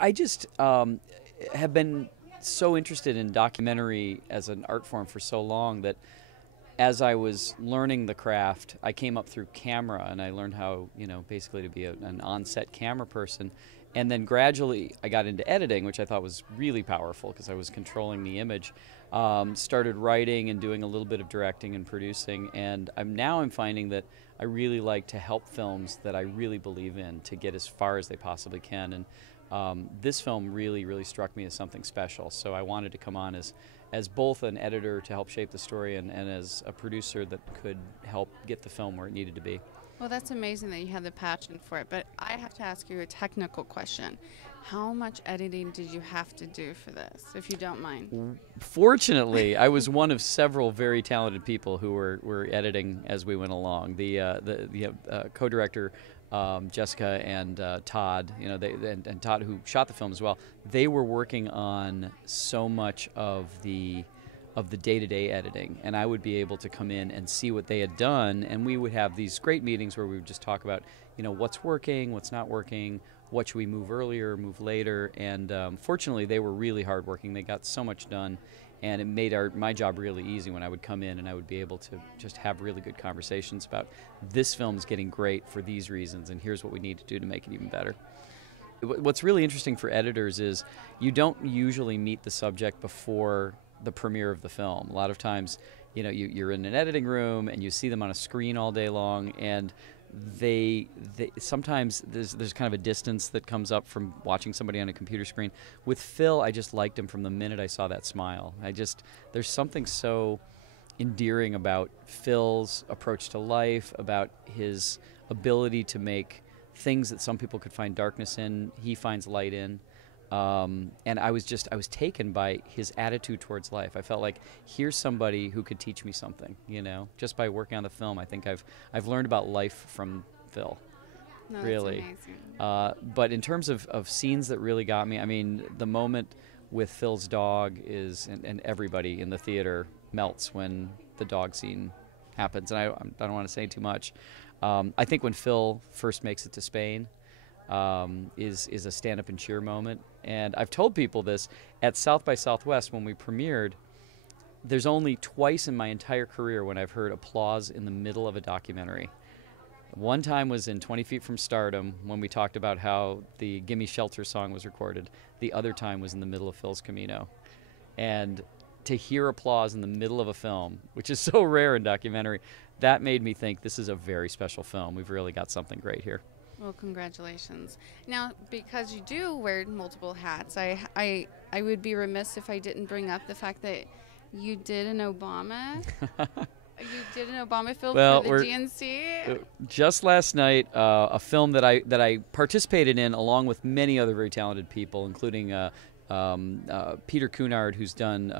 I just have been so interested in documentary as an art form for so long that as I was learning the craft, I came up through camera, and I learned how, basically to be an on-set camera person. And then gradually I got into editing, which I thought was really powerful because I was controlling the image. Started writing and doing a little bit of directing and producing, and I'm finding that I really like to help films that I really believe in to get as far as they possibly can. And this film really, really struck me as something special. So I wanted to come on as both an editor to help shape the story and as a producer that could help get the film where it needed to be. Well, that's amazing that you have the passion for it, but I have to ask you a technical question. How much editing did you have to do for this, if you don't mind? Fortunately, I was one of several very talented people who were editing as we went along. The co-director, Jessica and Todd, and Todd, who shot the film as well, they were working on so much of the day-to-day editing, and I would be able to come in and see what they had done, and we would have these great meetings where we would just talk about, what's working, what's not working, what should we move earlier, move later, and fortunately they were really hardworking. They got so much done, and it made my job really easy when I would come in and I would be able to just have really good conversations about this film's getting great for these reasons, and here's what we need to do to make it even better. What's really interesting for editors is you don't usually meet the subject before the premiere of the film. A lot of times, you're in an editing room and you see them on a screen all day long, and they sometimes there's kind of a distance that comes up from watching somebody on a computer screen. With Phil, I just liked him from the minute I saw that smile. There's something so endearing about Phil's approach to life, about his ability to make things that some people could find darkness in, he finds light in. And I was taken by his attitude towards life. I felt like here's somebody who could teach me something, just by working on the film. I think I've learned about life from Phil. No, really. that's amazing. But in terms of scenes that really got me, I mean, the moment with Phil's dog and everybody in the theater melts when the dog scene happens. And I don't want to say too much. I think when Phil first makes it to Spain, is a stand-up and cheer moment. And I've told people this, at South by Southwest when we premiered, there's only twice in my entire career when I've heard applause in the middle of a documentary. One time was in 20 Feet from Stardom when we talked about how the Gimme Shelter song was recorded. The other time was in the middle of Phil's Camino. And to hear applause in the middle of a film, which is so rare in documentary, that made me think this is a very special film. We've really got something great here. Well, congratulations. Now, because you do wear multiple hats, I would be remiss if I didn't bring up the fact that you did an Obama. You did an Obama film for the DNC. Just last night, a film that I participated in along with many other very talented people, including Peter Cunard, who's done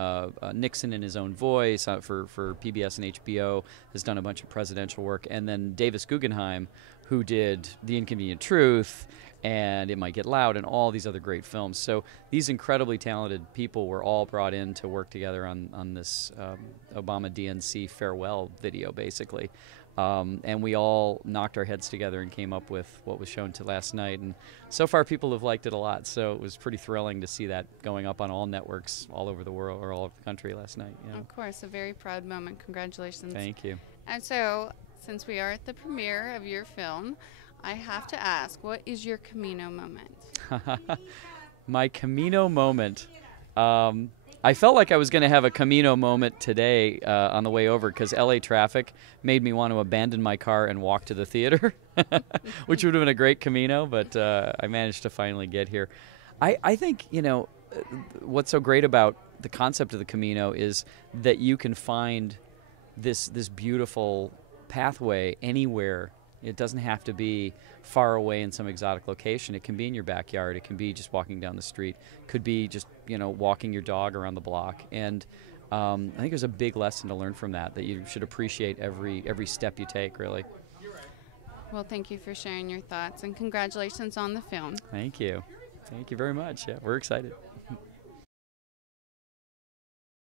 Nixon in his own voice for PBS and HBO, has done a bunch of presidential work, and then Davis Guggenheim, who did The Inconvenient Truth and It Might Get Loud and all these other great films. So these incredibly talented people were all brought in to work together on this Obama DNC farewell video, basically. And we all knocked our heads together and came up with what was shown to last night. And so far, people have liked it a lot. So it was pretty thrilling to see that going up on all networks all over the world or all over the country last night. Yeah. Of course, a very proud moment. Congratulations. Thank you. And so, since we are at the premiere of your film, I have to ask, what is your Camino moment? My Camino moment. I felt like I was going to have a Camino moment today on the way over because LA traffic made me want to abandon my car and walk to the theater, which would have been a great Camino, but I managed to finally get here. I think, what's so great about the concept of the Camino is that you can find this beautiful pathway anywhere. It doesn't have to be far away in some exotic location. It can be in your backyard. It can be just walking down the street. Could be just, walking your dog around the block. And I think there's a big lesson to learn from that you should appreciate every step you take, really. Well, thank you for sharing your thoughts, and congratulations on the film. Thank you. Thank you very much. Yeah, we're excited.